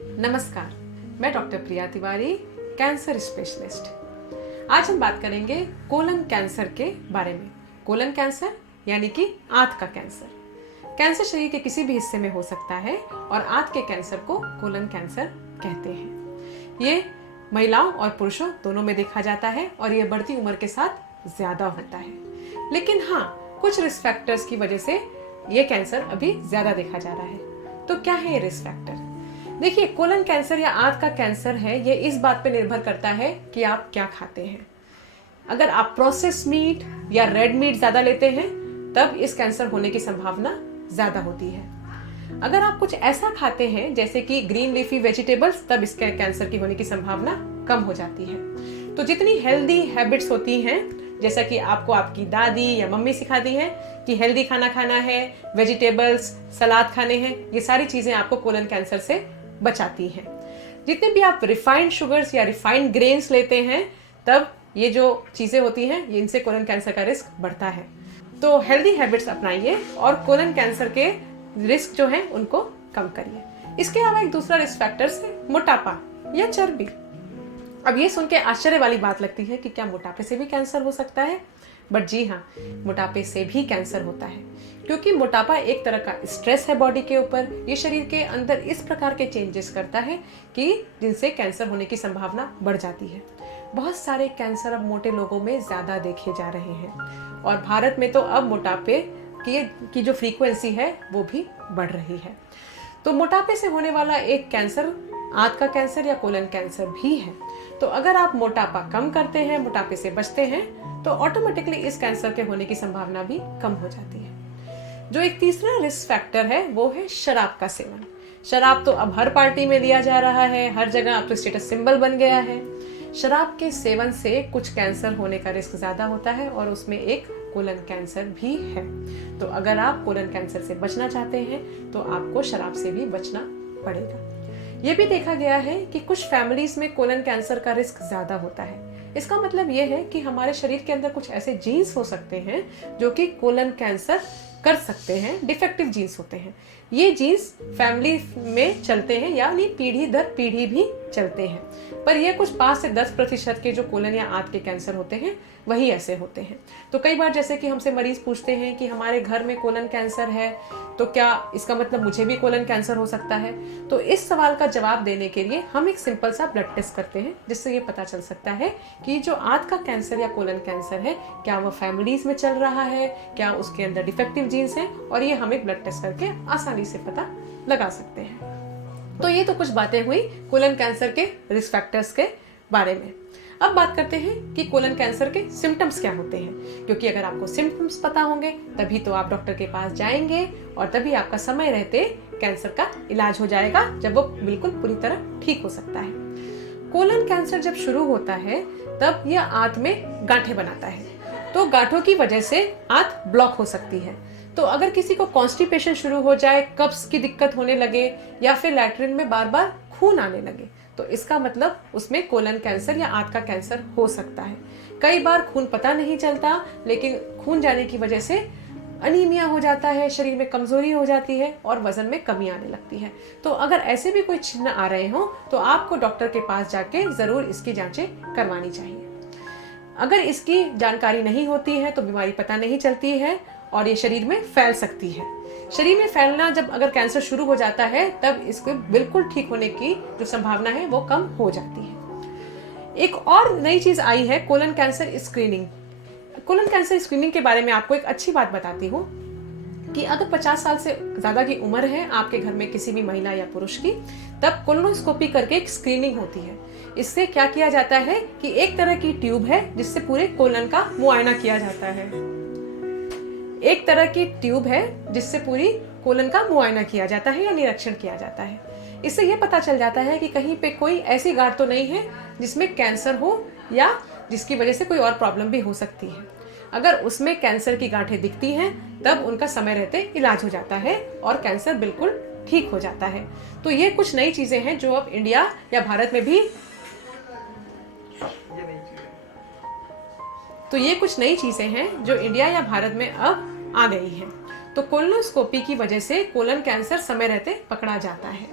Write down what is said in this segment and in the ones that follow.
नमस्कार, मैं डॉक्टर प्रिया Tiwari, cancer specialist. आज हम बात करेंगे कोलन कैंसर के बारे में। कोलन कैंसर यानी कि आंत का कैंसर। कैंसर शरीर के किसी भी हिस्से में हो सकता है और आंत के कैंसर को कोलन कैंसर कहते हैं। ये महिलाओं और पुरुषों दोनों में देखा जाता है और ये बढ़ती उम्र के साथ ज्यादा होता है। लेकिन हाँ, कुछ रिस्क फैक्टर्स की वजह से ये कैंसर अभी ज्यादा देखा जा रहा है। तो क्या है ये रिस्क फैक्टर? देखिए, कोलन कैंसर या आंत का कैंसर है, ये इस बात पे निर्भर करता है कि आप क्या खाते हैं। अगर आप प्रोसेस मीट या रेड मीट ज्यादा लेते हैं तब इस कैंसर होने की संभावना ज्यादा होती है। अगर आप कुछ ऐसा खाते हैं जैसे कि ग्रीन लीफी वेजिटेबल्स, तब इसके कैंसर की होने की संभावना कम हो जाती है। तो जितनी हेल्दी हैबिट्स होती हैं, जैसा कि आपको आपकी दादी या मम्मी सिखाती है कि हेल्दी खाना खाना है, वेजिटेबल्स, सलाद खाने हैं, ये सारी चीजें आपको कोलन कैंसर से बचाती हैं। जितने भी आप रिफाइंड शुगर्स या रिफाइंड ग्रेन्स लेते हैं, तब ये जो चीजें होती हैं, ये इनसे कोलन कैंसर का रिस्क बढ़ता है। तो हेल्दी हैबिट्स अपनाइए और कोलन कैंसर के रिस्क जो है उनको कम करिए। इसके अलावा एक दूसरा रिस्क फैक्टर्स है मोटापा या चर्बी। अब ये सुन के आश्चर्य वाली बात लगती है कि क्या मोटापे से भी कैंसर हो सकता है? बट जी हाँ, मोटापे से भी कैंसर होता है, क्योंकि मोटापा एक तरह का स्ट्रेस है बॉडी के ऊपर। ये शरीर के अंदर इस प्रकार के चेंजेस करता है कि जिनसे कैंसर होने की संभावना बढ़ जाती है। बहुत सारे कैंसर अब मोटे लोगों में ज्यादा देखे जा रहे हैं और भारत में तो अब मोटापे की जो फ्रीक्वेंसी है वो भी बढ़ रही है। तो मोटापे से होने वाला एक कैंसर आंत का कैंसर या कोलन कैंसर भी है। तो अगर आप मोटापा कम करते हैं, मोटापे से बचते हैं, तो ऑटोमेटिकली इस कैंसर के होने की संभावना भी कम हो जाती है। जो एक तीसरा रिस्क फैक्टर है वो है शराब का सेवन। शराब तो अब हर पार्टी में दिया जा रहा है, हर जगह अब तो स्टेटस सिंबल बन गया है। शराब के सेवन से कुछ कैंसर होने का रिस्क ज्यादा होता है और उसमें एक कोलन कैंसर भी है। तो अगर आप कोलन कैंसर से बचना चाहते हैं तो आपको शराब से भी बचना पड़ेगा। ये भी देखा गया है कि कुछ फैमिलीज में कोलन कैंसर का रिस्क ज्यादा होता है। इसका मतलब ये है कि हमारे शरीर के अंदर कुछ ऐसे जीन्स हो सकते हैं जो कि कोलन कैंसर कर सकते हैं, डिफेक्टिव जीन्स होते हैं। ये जीन्स फैमिली में चलते हैं, यानी पीढ़ी दर पीढ़ी भी चलते हैं। पर ये कुछ 5 से 10% के जो कोलन या आंत के कैंसर होते हैं वही ऐसे होते हैं। तो कई बार जैसे कि हमसे मरीज पूछते हैं कि हमारे घर में कोलन कैंसर है, तो क्या इसका मतलब मुझे भी कोलन कैंसर हो सकता है? तो इस सवाल का जवाब देने के लिए हम एक सिंपल सा ब्लड टेस्ट करते हैं, जिससे ये पता चल सकता है कि जो आंत का कैंसर या कोलन कैंसर है, क्या वो फैमिलीज में चल रहा है, क्या उसके अंदर डिफेक्टिव जीन्स हैं, और ये हमें ब्लड टेस्ट करके आसानी से पता लगा सकते हैं। तो ये तो कुछ बातें हुई कोलन कैंसर के रिस्क फैक्टर्स के बारे में। अब बात करते हैं कि कोलन कैंसर के सिम्टम्स क्या होते हैं, क्योंकि अगर आपको सिम्टम्स पता होंगे तभी तो आप डॉक्टर के पास जाएंगे और तभी आपका समय रहते कैंसर का इलाज हो जाएगा, जब वो बिल्कुल पूरी तरह ठीक हो सकता है। कोलन कैंसर जब शुरू होता है तब यह आंत में गांठें बनाता है, तो गांठों की वजह से आंत ब्लॉक हो सकती है। तो अगर किसी को कॉन्स्टिपेशन शुरू हो जाए, कब्ज की दिक्कत होने लगे या फिर लैट्रिन में बार बार खून आने लगे, तो इसका मतलब उसमें कोलन कैंसर या आंत का कैंसर हो सकता है। कई बार खून पता नहीं चलता, लेकिन खून जाने की वजह से अनीमिया हो जाता है, शरीर में कमजोरी हो जाती है और वजन में कमी आने लगती है। तो अगर ऐसे भी कोई चिन्ह आ रहे हो तो आपको डॉक्टर के पास जाके जरूर इसकी जांचें करवानी चाहिए। अगर इसकी जानकारी नहीं होती है तो बीमारी पता नहीं चलती है और ये शरीर में फैल सकती है। शरीर में फैलना जब अगर कैंसर शुरू हो जाता है तब इसको बिल्कुल ठीक होने की जो संभावना है वो कम हो जाती है। एक और नई चीज आई है, colon cancer screening. Colon cancer screening के बारे में आपको एक अच्छी बात बताती हूँ कि अगर 50 साल से ज्यादा की उम्र है आपके घर में किसी भी महिला या पुरुष की, तब कोलोनोस्कोपी करके एक स्क्रीनिंग होती है। इससे क्या किया जाता है कि एक तरह की ट्यूब है जिससे पूरे कोलन का मुआयना किया जाता है। एक तरह की ट्यूब है जिससे पूरी कोलन का मुआयना किया जाता है या निरीक्षण किया जाता है। इससे यह पता चल जाता है कि कहीं पे कोई ऐसी गांठ तो नहीं है जिसमें कैंसर हो या जिसकी वजह से कोई और प्रॉब्लम भी हो सकती है। अगर उसमें कैंसर की गांठें दिखती हैं तब उनका समय रहते इलाज हो जाता है और कैंसर बिल्कुल ठीक हो जाता है। तो ये कुछ नई चीजें हैं जो अब इंडिया या भारत में भी अब आ गई हैं। तो कोलोनोस्कोपी की वजह से कोलन कैंसर समय रहते पकड़ा जाता है।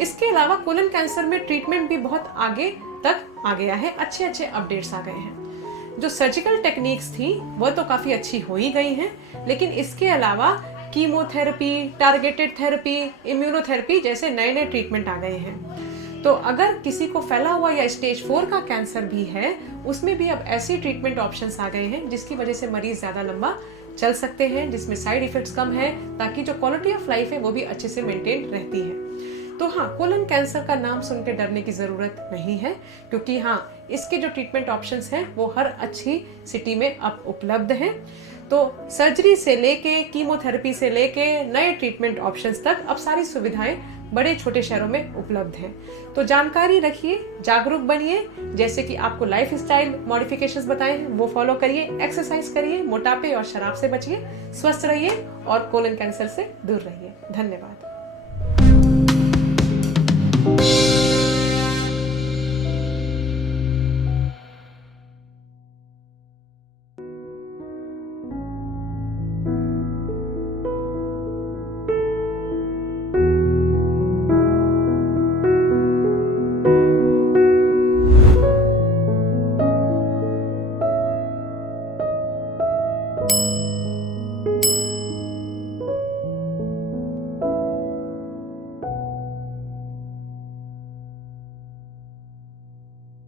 इसके अलावा कोलन कैंसर में ट्रीटमेंट भी बहुत आगे तक आ गया है, अच्छे अच्छे अपडेट्स आ गए हैं। जो सर्जिकल टेक्निक्स थी वो तो काफ़ी अच्छी हो ही गई हैं, लेकिन इसके अलावा कीमोथेरेपी, टारगेटेड थेरेपी, इम्यूनोथेरेपी जैसे नए नए ट्रीटमेंट आ गए हैं। तो अगर किसी को फैला हुआ या स्टेज 4 का कैंसर भी है, उसमें भी अब ऐसे ट्रीटमेंट ऑप्शंस आ गए हैं जिसकी वजह से मरीज ज़्यादा लंबा चल सकते हैं, जिसमें साइड इफेक्ट्स कम है, ताकि जो क्वालिटी ऑफ लाइफ है वो भी अच्छे से मेंटेन रहती है। तो हाँ, कोलन कैंसर का नाम सुन के डरने की ज़रूरत नहीं है, क्योंकि हाँ, इसके जो ट्रीटमेंट ऑप्शंस हैं वो हर अच्छी सिटी में अब उपलब्ध हैं। तो सर्जरी से लेके, कीमोथेरेपी से लेके नए ट्रीटमेंट ऑप्शंस तक अब सारी सुविधाएं बड़े छोटे शहरों में उपलब्ध हैं। तो जानकारी रखिए, जागरूक बनिए, जैसे कि आपको लाइफ स्टाइल मॉडिफिकेशंस बताए हैं वो फॉलो करिए, एक्सरसाइज करिए, मोटापे और शराब से बचिए, स्वस्थ रहिए और कोलन कैंसर से दूर रहिए। धन्यवाद।